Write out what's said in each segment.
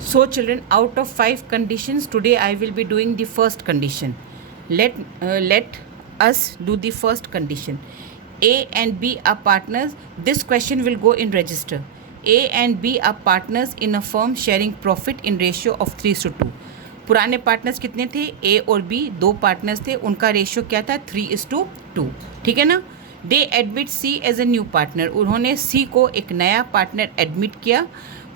So children, out of 5 conditions, today I will be doing the first condition. Let us do the first condition. A and B are partners. This question will go in register. A and B are partners in a firm sharing profit in ratio of 3:2. पुराने partners कितने थे? ए और B दो partners थे, उनका ratio क्या था? 3:2. ठीक है ना? They admit C as a new partner. उन्होंने सी को एक नया पार्टनर एडमिट किया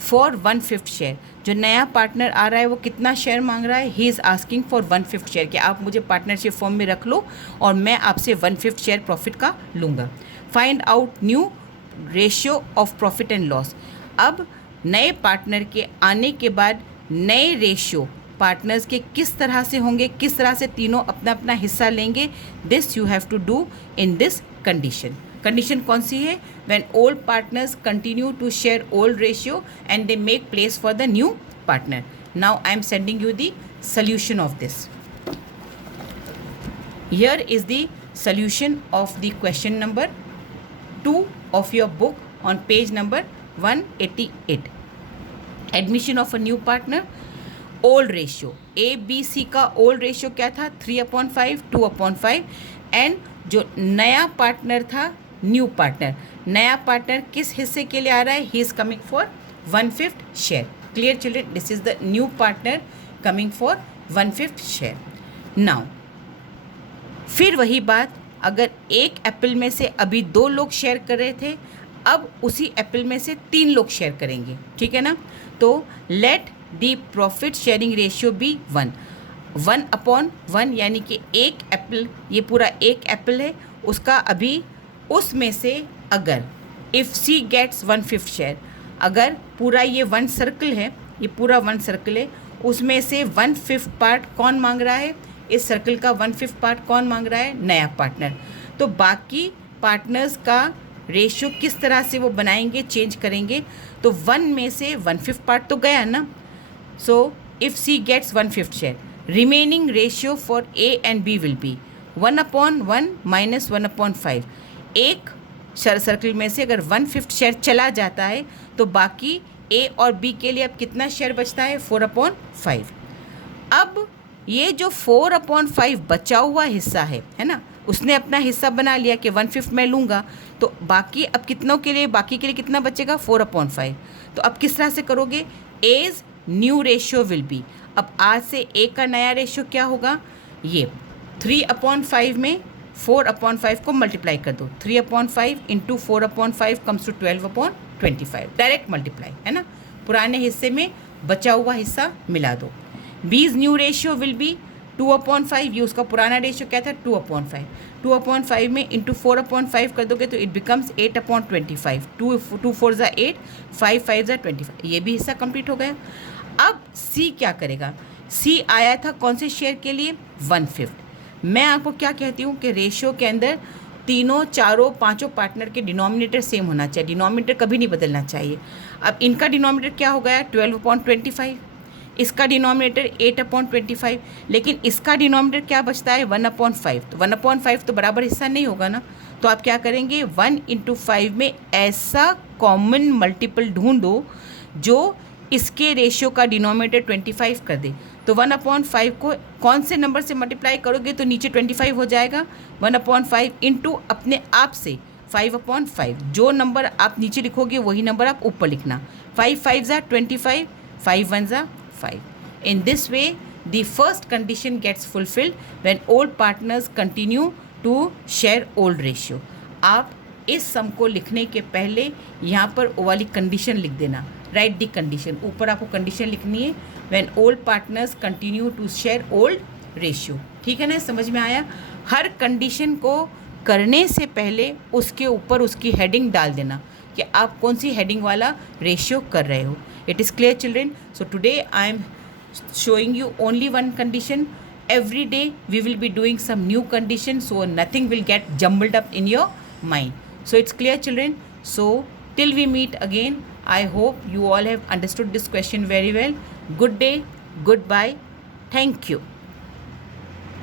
फॉर 1/5 शेयर. जो नया पार्टनर आ रहा है वो कितना शेयर मांग रहा है? He is asking for 1/5 share, कि आप मुझे पार्टनरशिप फॉर्म में रख लो और मैं आपसे 1/5 शेयर प्रॉफिट का लूँगा. Find out new ratio of profit and loss. अब नए पार्टनर के आने के बाद नए रेशियो पार्टनर्स के किस तरह से होंगे, किस तरह से तीनों अपना अपना हिस्सा लेंगे, this you have to do in this condition. Condition कौन सी है? When old partners continue to share old ratio and they make place for the new partner. Now I am sending you the solution of this. Here is the solution of the question number 2 of your book on page number 188. Admission of a new partner. Old ratio A B C का old ratio क्या था? 3/5, 2/5. And जो नया partner था, new partner, नया partner किस हिस्से के लिए आ रहा है? He is coming for 1/5 share. Clear children? This is the new partner coming for 1/5 share. Now फिर वही बात, अगर एक एप्पल में से अभी 2 लोग शेयर कर रहे थे, अब उसी एप्पल में से 3 लोग शेयर करेंगे. ठीक है ना? तो let the profit sharing ratio be 1/1, यानी कि एक एप्पल, ये पूरा एक एप्पल है, उसका अभी उसमें से अगर इफ़ सी गेट्स 1/5 शेयर, अगर पूरा ये 1 सर्कल है, ये पूरा 1 सर्कल है, उसमें से 1/5 पार्ट कौन मांग रहा है? इस सर्कल का 1/5 पार्ट कौन मांग रहा है? नया पार्टनर. तो बाकी पार्टनर्स का रेशियो किस तरह से वो बनाएंगे, चेंज करेंगे? तो 1 में से 1/5 पार्ट तो गया ना. So if C gets 1/5 share, remaining ratio for A and B will be 1/1 minus 1/5. एक सर्कल में से अगर 1/5 शेयर चला जाता है तो बाकी A और B के लिए अब कितना शेयर बचता है? 4/5. अब ये जो 4/5 बचा हुआ हिस्सा है ना, उसने अपना हिस्सा बना लिया कि 1/5 मैं लूँगा, तो बाकी अब कितनों के लिए, बाकी के लिए कितना बचेगा? 4/5. तो अब किस तरह से करोगे? As new ratio will be, अब आज से ए का नया रेशियो क्या होगा? ये 3/5 में 4/5 को मल्टीप्लाई कर दो. 3/5 into 4/5 comes to 12/25. Direct multiply है ना. पुराने हिस्से में बचा हुआ हिस्सा मिला दो. बीज न्यू रेशियो विल बी 2/5. ये उसका पुराना रेशियो क्या था? 2/5. 2/5 में इंटू 4/5 कर दोगे तो इट बिकम्स 8/25. 2 4 ज़ा 8, 5 5 ज़ा 25. ये भी हिस्सा कंप्लीट हो गया. अब सी क्या करेगा? सी आया था कौन से शेयर के लिए? 1/5. मैं आपको क्या कहती हूँ कि रेशियो के अंदर तीनों, चारों, पांचों पार्टनर के डिनोमिनेटर सेम होना चाहिए. डिनोमिनेटर कभी नहीं बदलना चाहिए. अब इनका डिनोमिनेटर क्या हो गया? 12/25. इसका डिनोमिनेटर 8/25. लेकिन इसका डिनोमिनेटर क्या बचता है? 1/5. तो 1/5 तो बराबर हिस्सा नहीं होगा ना. तो आप क्या करेंगे? 1 × 5 में ऐसा कॉमन मल्टीपल ढूंढो जो इसके रेशियो का डिनोमिनेटर 25 कर दे. तो 1/5 को कौन से नंबर से मल्टीप्लाई करोगे तो नीचे 25 हो जाएगा. 1/5 इंटू अपने आप से 5/5. जो नंबर आप नीचे लिखोगे वही नंबर आप ऊपर लिखना. 5 5 ज़ा 25, 5 1 ज़ा 5. In this way, the first condition gets fulfilled when old partners continue to share old ratio. आप इस सम को लिखने के पहले यहाँ पर वो वाली कंडीशन लिख देना. राइट दी कंडीशन. ऊपर आपको कंडीशन लिखनी है when old partners continue to share old ratio. ठीक है ना? समझ में आया? हर कंडीशन को करने से पहले उसके ऊपर उसकी हेडिंग डाल देना कि आप कौन सी हेडिंग वाला रेशियो कर रहे हो. It is clear children? So today I am showing you only one condition. Every day we will be doing some new condition, so nothing will get jumbled up in your mind. So it's clear children? So till we meet again, I hope you all have understood this question very well. Good day, goodbye, thank you.